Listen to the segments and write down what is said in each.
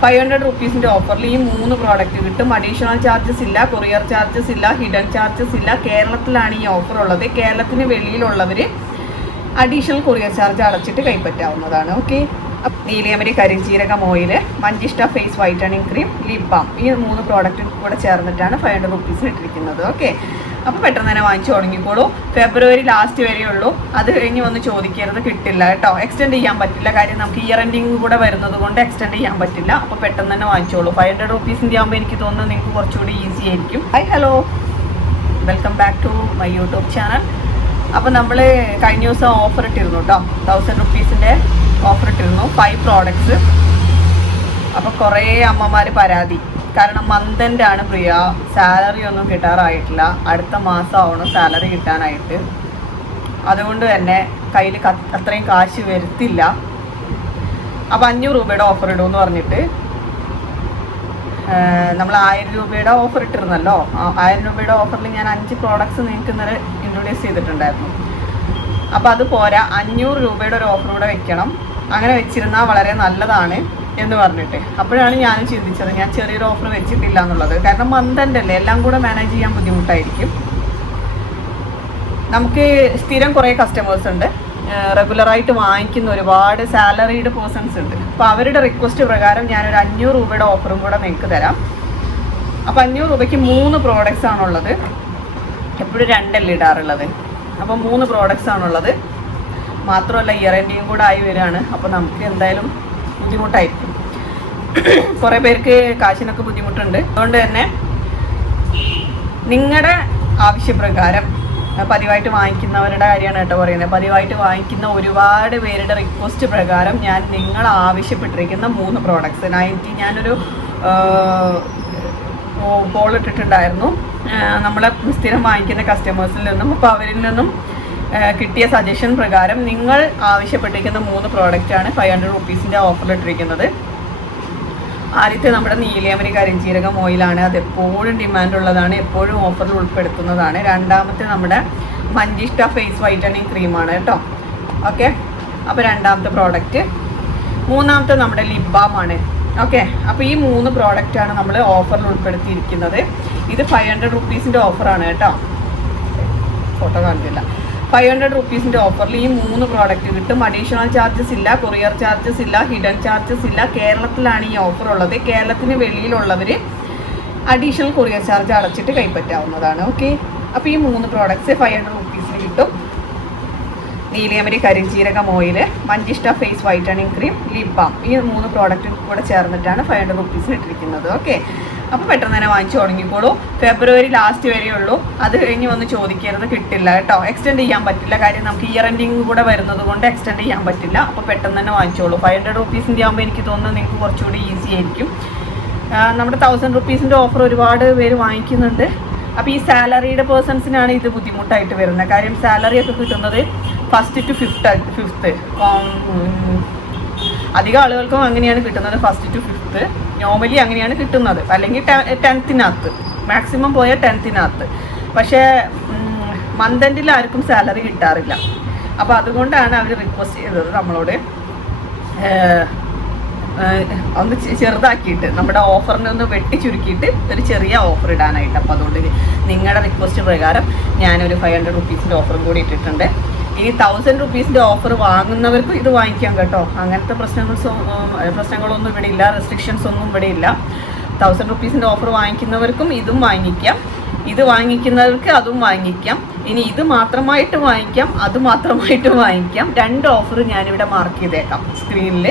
Five hundred റുപ്പീസിന്റെ ഓഫറിൽ ഈ മൂന്ന് പ്രോഡക്റ്റ് കിട്ടും. അഡീഷണൽ ചാർജസ് ഇല്ല കൊറിയർ ചാർജസ് ഇല്ല ഹിഡൻ ചാർജസ് ഇല്ല. കേരളത്തിലാണ് ഈ ഓഫർ ഉള്ളത്. കേരളത്തിന് വെളിയിലുള്ളവർ അഡീഷണൽ കൊറിയർ ചാർജ് അടച്ചിട്ട് കൈപ്പറ്റാവുന്നതാണ്. ഓക്കെ നീലിയമരി കരിഞ്ചീരകം oil മഞ്ചിഷ്ട face whitening cream lip balm ഈ മൂന്ന് പ്രോഡക്റ്റും കൂടെ ചേർന്നിട്ടാണ് ഫൈവ് ഹൺഡ്രഡ് റുപ്പീസിന് ഇട്ടിരിക്കുന്നത്. ഓക്കെ അപ്പോൾ പെട്ടെന്ന് തന്നെ വാങ്ങിച്ചു തുടങ്ങിക്കോളൂ. ഫെബ്രുവരി ലാസ്റ്റ് വരെ ഉള്ളൂ. അത് കഴിഞ്ഞ് വന്ന് ചോദിക്കരുത് കിട്ടില്ല കേട്ടോ. എക്സ്റ്റെൻഡ് ചെയ്യാൻ പറ്റില്ല. കാര്യം നമുക്ക് ഇയർ എൻഡിങ് കൂടെ വരുന്നത് കൊണ്ട് എക്സ്റ്റെൻഡ് ചെയ്യാൻ പറ്റില്ല. അപ്പോൾ പെട്ടെന്ന് തന്നെ വാങ്ങിച്ചോളൂ. ഫൈവ് ഹൺഡ്രഡ് റുപ്പീസിന്റെ ആകുമ്പോൾ എനിക്ക് തോന്നുന്നത് നിങ്ങൾക്ക് കുറച്ചുകൂടി ഈസി ആയിരിക്കും. Hi hello welcome back to my YouTube channel അപ്പോൾ നമ്മൾ കഴിഞ്ഞ ദിവസം ഓഫർ ഇട്ടിരുന്നു കേട്ടോ തൗസൻഡ് റുപ്പീസിന്റെ ഓഫർ ഇട്ടിരുന്നു. ഫൈവ് പ്രോഡക്ട്സ് അപ്പോൾ കുറേ അമ്മമാർ പരാതി. കാരണം മന്ത് ആണ് പ്രിയ. സാലറി ഒന്നും കിട്ടാറായിട്ടില്ല. അടുത്ത മാസം ആവണം സാലറി കിട്ടാനായിട്ട്. അതുകൊണ്ട് തന്നെ കയ്യിൽ അത്രയും കാശ് വരുത്തില്ല. അപ്പം അഞ്ഞൂറ് രൂപയുടെ ഓഫർ ഇടുമെന്ന് പറഞ്ഞിട്ട്. നമ്മൾ ആയിരം രൂപയുടെ ഓഫർ ഇട്ടിരുന്നല്ലോ. ആയിരം രൂപയുടെ ഓഫറിൽ ഞാൻ അഞ്ച് പ്രോഡക്റ്റ്സ് നിങ്ങൾക്ക് ഇന്നലെ ഇൻട്രൊഡ്യൂസ് ചെയ്തിട്ടുണ്ടായിരുന്നു. അപ്പോൾ അത് പോരാ. അഞ്ഞൂറ് രൂപയുടെ ഒരു ഓഫർ കൂടെ വെക്കണം. അങ്ങനെ വെച്ചിരുന്നാൽ വളരെ നല്ലതാണ്. എന്ന് പറഞ്ഞിട്ട്. അപ്പോഴാണ് ഞാനും ചിന്തിച്ചത് ഞാൻ ചെറിയൊരു ഓഫർ വെച്ചിട്ടില്ല എന്നുള്ളത്. കാരണം മന്ത് അല്ലേ എല്ലാം കൂടെ മാനേജ് ചെയ്യാൻ ബുദ്ധിമുട്ടായിരിക്കും. നമുക്ക് സ്ഥിരം കുറേ കസ്റ്റമേഴ്സ് ഉണ്ട്. റെഗുലറായിട്ട് വാങ്ങിക്കുന്ന ഒരുപാട് സാലറീഡ് പേഴ്സൺസ് ഉണ്ട്. അപ്പോൾ അവരുടെ റിക്വസ്റ്റ് പ്രകാരം ഞാനൊരു അഞ്ഞൂറ് രൂപയുടെ ഓഫറും കൂടെ നിങ്ങൾക്ക് തരാം. അപ്പോൾ അഞ്ഞൂറ് രൂപയ്ക്ക് മൂന്ന് പ്രോഡക്റ്റ്സ് ആണുള്ളത്. എപ്പോഴും രണ്ടല്ലേ ഇടാറുള്ളത്. അപ്പോൾ മൂന്ന് പ്രോഡക്റ്റ്സ് ആണുള്ളത്. മാത്രമല്ല ഇയർ കൂടെ ആയി വരികയാണ്. അപ്പോൾ നമുക്ക് എന്തായാലും ബുദ്ധിമുട്ടായിരിക്കും. കുറേ പേർക്ക് കാശിനൊക്കെ ബുദ്ധിമുട്ടുണ്ട്. അതുകൊണ്ട് തന്നെ നിങ്ങളുടെ ആവശ്യപ്രകാരം പതിവായിട്ട് വാങ്ങിക്കുന്നവരുടെ കാര്യമാണ് കേട്ടോ പറയുന്നത്. പതിവായിട്ട് വാങ്ങിക്കുന്ന ഒരുപാട് പേരുടെ റിക്വസ്റ്റ് പ്രകാരം ഞാൻ നിങ്ങൾ ആവശ്യപ്പെട്ടിരിക്കുന്ന മൂന്ന് പ്രോഡക്ട്സ് നയന്റി ഞാനൊരു പോൾ ഇട്ടിട്ടുണ്ടായിരുന്നു. നമ്മളെ സ്ഥിരം വാങ്ങിക്കുന്ന കസ്റ്റമേഴ്സിൽ നിന്നും അപ്പോൾ അവരിൽ നിന്നും കിട്ടിയ സജഷൻ പ്രകാരം നിങ്ങൾ ആവശ്യപ്പെട്ടിരിക്കുന്ന മൂന്ന് പ്രോഡക്റ്റാണ് ഫൈവ് ഹൺഡ്രഡ് റുപ്പീസിന്റെ ഓഫറിൽ ഇട്ടിരിക്കുന്നത്. ആദ്യത്തെ നമ്മുടെ നീലയമരി കരിഞ്ചീരകം ഓയിലാണ് അത് എപ്പോഴും ഡിമാൻഡ് ഉള്ളതാണ് എപ്പോഴും ഓഫറിൽ ഉൾപ്പെടുത്തുന്നതാണ്. രണ്ടാമത്തെ നമ്മുടെ മഞ്ചിഷ്ട ഫേസ് വൈറ്റനിങ് ക്രീമാണ് കേട്ടോ. ഓക്കെ അപ്പോൾ രണ്ടാമത്തെ പ്രോഡക്റ്റ് മൂന്നാമത്തെ നമ്മുടെ ലിബാമാണ് ഓക്കെ അപ്പോൾ ഈ മൂന്ന് പ്രോഡക്റ്റാണ് നമ്മൾ ഓഫറിൽ ഉൾപ്പെടുത്തിയിരിക്കുന്നത്. ഇത് ഫൈവ് ഹൺഡ്രഡ് റുപ്പീസിന്റെ ഓഫറാണ് കേട്ടോ. ഫോട്ടോ കാണിച്ചില്ല. ഫൈവ് ഹൺഡ്രഡ് റുപ്പീസിന്റെ ഓഫറിൽ ഈ മൂന്ന് പ്രോഡക്റ്റ് കിട്ടും. അഡീഷണൽ ചാർജസ് ഇല്ല കൊറിയർ ചാർജസ് ഇല്ല ഹിഡൻ ചാർജസ് ഇല്ല. കേരളത്തിലാണ് ഈ ഓഫർ ഉള്ളത്. കേരളത്തിന് വെളിയിലുള്ളവർ അഡീഷണൽ കൊറിയർ ചാർജ് അടച്ചിട്ട് കൈപ്പറ്റാവുന്നതാണ്. ഓക്കെ അപ്പോൾ ഈ മൂന്ന് പ്രോഡക്റ്റ്സ് ഫൈവ് ഹൺഡ്രഡ് റുപ്പീസിന് കിട്ടും. നീലിയമരി കരിഞ്ചീരകം oil മഞ്ചിഷ്ട face whitening cream lip balm ഈ മൂന്ന് പ്രോഡക്റ്റും കൂടെ ചേർന്നിട്ടാണ് ഫൈവ് ഹൺഡ്രഡ് റുപ്പീസിന് ഇട്ടിരിക്കുന്നത്. ഓക്കെ അപ്പോൾ പെട്ടെന്ന് തന്നെ വാങ്ങിച്ചു തുടങ്ങിക്കോളൂ. ഫെബ്രുവരി ലാസ്റ്റ് വരെ ഉള്ളൂ. അത് കഴിഞ്ഞ് വന്ന് ചോദിക്കരുത് കിട്ടില്ല കേട്ടോ. എക്സ്റ്റെൻഡ് ചെയ്യാൻ പറ്റില്ല. കാര്യം നമുക്ക് ഇയർ എൻഡിങ് കൂടെ വരുന്നത് കൊണ്ട് എക്സ്റ്റെൻഡ് ചെയ്യാൻ പറ്റില്ല. അപ്പോൾ പെട്ടെന്ന് തന്നെ വാങ്ങിച്ചോളൂ. ഫൈവ് ഹൺഡ്രഡ് റുപ്പീസിന്റെ ആകുമ്പോൾ എനിക്ക് തോന്നുന്നു നിങ്ങൾക്ക് കുറച്ചുകൂടി ഈസി ആയിരിക്കും. നമ്മുടെ തൗസൻഡ് റുപ്പീസിന്റെ ഓഫർ ഒരുപാട് പേര് വാങ്ങിക്കുന്നുണ്ട്. അപ്പോൾ ഈ സാലറിയുടെ പേഴ്സൺസിനാണ് ഇത് ബുദ്ധിമുട്ടായിട്ട് വരുന്നത്. കാര്യം സാലറി ഒക്കെ കിട്ടുന്നത് ഫസ്റ്റ് ടു ഫിഫ്ത്ത് ഫിഫ്ത്ത് അധികം ആളുകൾക്കും അങ്ങനെയാണ് കിട്ടുന്നത് ഫസ്റ്റ് ടു ഫിഫ്ത്ത് നോർമലി അങ്ങനെയാണ് കിട്ടുന്നത്. അല്ലെങ്കിൽ ടെൻത്തിനകത്ത്. മാക്സിമം പോയ ടെൻത്തിനകത്ത്. പക്ഷേ മന്ത് ആർക്കും സാലറി കിട്ടാറില്ല. അപ്പോൾ അതുകൊണ്ടാണ് അവർ റിക്വസ്റ്റ് ചെയ്തത് നമ്മളോട്. ഒന്ന് ചെറുതാക്കിയിട്ട് നമ്മുടെ ഓഫറിനെ ഒന്ന് വെട്ടി ചുരുക്കിയിട്ട് ഒരു ചെറിയ ഓഫർ ഇടാനായിട്ട്. അപ്പോൾ അതുകൊണ്ട് നിങ്ങളുടെ റിക്വസ്റ്റ് പ്രകാരം ഞാനൊരു ഫൈവ് ഹൺഡ്രഡ് റുപ്പീസിന്റെ ഓഫറും കൂടി ഇട്ടിട്ടുണ്ട്. ഈ തൗസൻഡ് റുപ്പീസിന്റെ ഓഫർ വാങ്ങുന്നവർക്കും ഇത് വാങ്ങിക്കാം കേട്ടോ. അങ്ങനത്തെ പ്രശ്നങ്ങൾ പ്രശ്നങ്ങളൊന്നും ഇവിടെ ഇല്ല. റെസ്ട്രിക്ഷൻസ് ഒന്നും ഇവിടെ ഇല്ല. തൗസൻഡ് റുപ്പീസിന്റെ ഓഫർ വാങ്ങിക്കുന്നവർക്കും ഇതും വാങ്ങിക്കാം. ഇത് വാങ്ങിക്കുന്നവർക്ക് അതും വാങ്ങിക്കാം. ഇനി ഇത് മാത്രമായിട്ട് വാങ്ങിക്കാം അത് മാത്രമായിട്ട് വാങ്ങിക്കാം. രണ്ട് ഓഫർ ഞാനിവിടെ മാർക്ക് ചെയ്തേക്കാം. സ്ക്രീനിൽ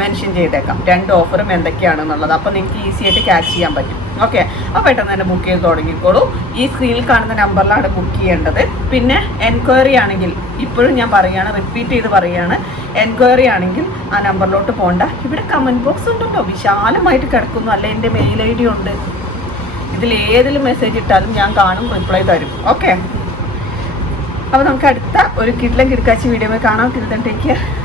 മെൻഷൻ ചെയ്തേക്കാം. രണ്ട് ഓഫറും എന്തൊക്കെയാണെന്നുള്ളത്. അപ്പോൾ നിങ്ങൾക്ക് ഈസി ആയിട്ട് ക്യാച്ച് ചെയ്യാൻ പറ്റും. ഓക്കെ. അപ്പോൾ പെട്ടെന്ന് തന്നെ ബുക്ക് ചെയ്ത് തുടങ്ങിക്കോളൂ. ഈ സ്ക്രീനിൽ കാണുന്ന നമ്പറിലാണ് ബുക്ക് ചെയ്യേണ്ടത്. പിന്നെ എൻക്വയറി ആണെങ്കിൽ ഇപ്പോഴും ഞാൻ പറയുകയാണ് റിപ്പീറ്റ് ചെയ്ത് പറയുകയാണ് എൻക്വയറി ആണെങ്കിൽ ആ നമ്പറിലോട്ട് പോകണ്ട ഇവിടെ കമന്റ് ബോക്സ് ഉണ്ടല്ലോ. വിശാലമായിട്ട് കിടക്കുന്നു. അല്ലെ എന്റെ മെയിൽ ഐ ഡി ഉണ്ട്. ഇതിൽ ഏതിലും മെസ്സേജ് ഇട്ടാലും ഞാൻ കാണും റിപ്ലൈ തരും. ഓക്കെ. അപ്പോൾ നമുക്ക് അടുത്ത ഒരു കിഡ്ലം കിടക്കാച്ചി വീഡിയോ കാണാം. കിട്ടുന്നുണ്ടെങ്കിൽ ടേക്ക്